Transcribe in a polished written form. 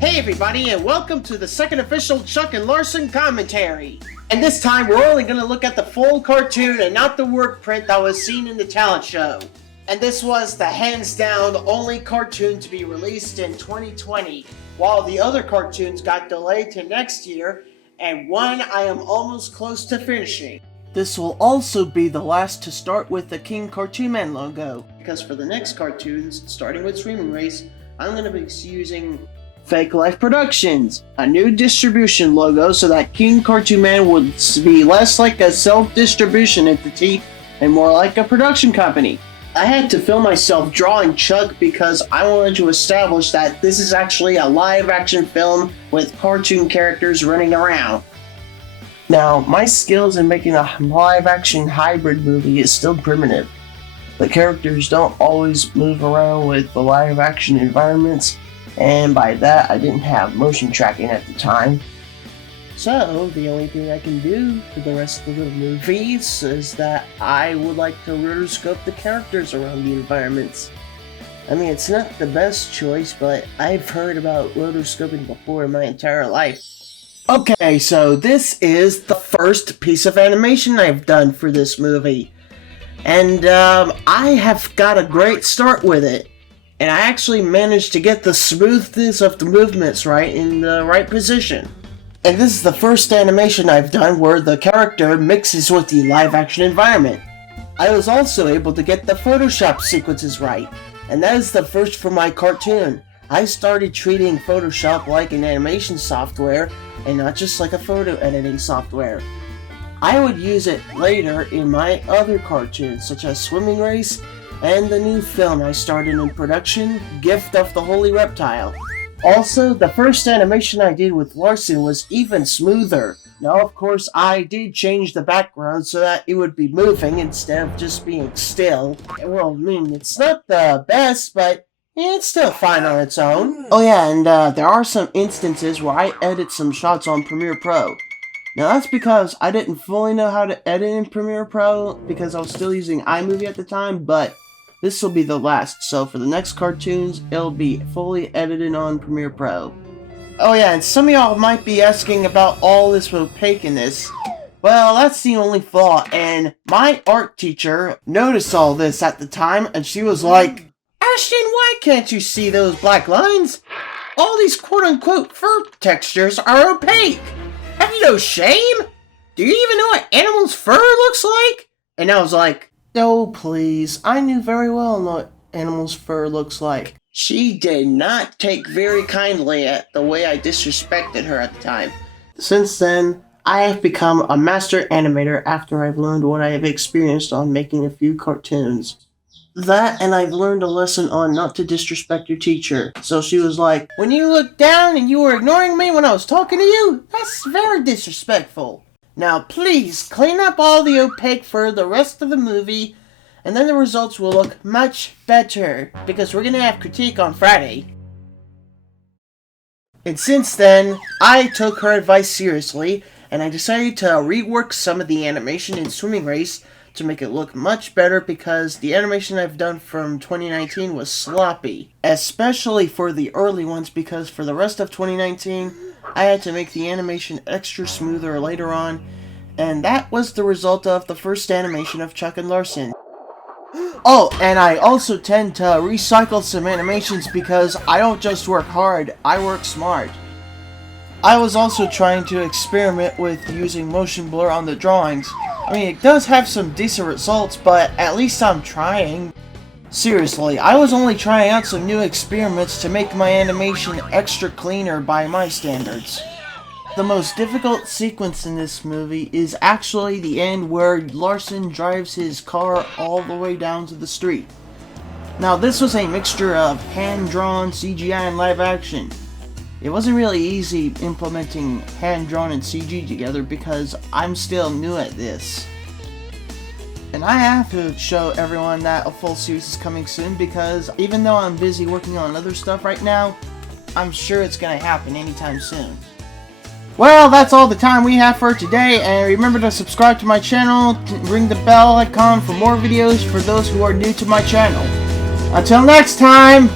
Hey everybody, and welcome to the second official Chuck and Larson commentary. And this time we're only going to look at the full cartoon and not the work print that was seen in the talent show. And this was the hands down only cartoon to be released in 2020, while the other cartoons got delayed to next year, and one I am almost close to finishing. This will also be the last to start with the King Cartoon Man logo, because for the next cartoons, starting with Streaming Race, I'm going to be using Fake Life Productions, a new distribution logo so that King Cartoon Man would be less like a self-distribution entity and more like a production company. I had to film myself drawing Chuck because I wanted to establish that this is actually a live-action film with cartoon characters running around. Now, my skills in making a live-action hybrid movie is still primitive. The characters don't always move around with the live-action environments, and by that, I didn't have motion tracking at the time. So, the only thing I can do for the rest of the movies is that I would like to rotoscope the characters around the environments. I mean, it's not the best choice, but I've heard about rotoscoping before in my entire life. Okay, so this is the first piece of animation I've done for this movie. And I have got a great start with it. And I actually managed to get the smoothness of the movements right in the right position. And this is the first animation I've done where the character mixes with the live-action environment. I was also able to get the Photoshop sequences right, and that is the first for my cartoon. I started treating Photoshop like an animation software, and not just like a photo editing software. I would use it later in my other cartoons, such as Swimming Race, and the new film I started in production, Gift of the Holy Reptile. Also, the first animation I did with Larson was even smoother. Now, of course, I did change the background so that it would be moving instead of just being still. Well, I mean, it's not the best, but it's still fine on its own. Oh yeah, and there are some instances where I edit some shots on Premiere Pro. Now that's because I didn't fully know how to edit in Premiere Pro because I was still using iMovie at the time, but this will be the last, so for the next cartoons, it'll be fully edited on Premiere Pro. Oh yeah, and some of y'all might be asking about all this opaqueness. Well, that's the only flaw, and my art teacher noticed all this at the time, and she was like, Ashton, why can't you see those black lines? All these quote-unquote fur textures are opaque. Have you no shame? Do you even know what animal's fur looks like? And I was like, oh, please. I knew very well what animal's fur looks like. She did not take very kindly at the way I disrespected her at the time. Since then, I have become a master animator after I've learned what I have experienced on making a few cartoons. That, and I've learned a lesson on not to disrespect your teacher. So she was like, when you looked down and you were ignoring me when I was talking to you, that's very disrespectful. Now please, clean up all the opaque for the rest of the movie, and then the results will look much better, because we're gonna have critique on Friday. And since then, I took her advice seriously, and I decided to rework some of the animation in Swimming Race to make it look much better because the animation I've done from 2019 was sloppy. Especially for the early ones because for the rest of 2019, I had to make the animation extra smoother later on, and that was the result of the first animation of Chuck and Larson. Oh, and I also tend to recycle some animations because I don't just work hard, I work smart. I was also trying to experiment with using motion blur on the drawings. I mean, it does have some decent results, but at least I'm trying. Seriously, I was only trying out some new experiments to make my animation extra cleaner by my standards. The most difficult sequence in this movie is actually the end where Larson drives his car all the way down to the street. Now this was a mixture of hand-drawn, CGI, and live action. It wasn't really easy implementing hand-drawn and CG together because I'm still new at this. And I have to show everyone that a full series is coming soon because even though I'm busy working on other stuff right now, I'm sure it's gonna happen anytime soon. Well, that's all the time we have for today, and remember to subscribe to my channel, ring the bell icon for more videos for those who are new to my channel. Until next time!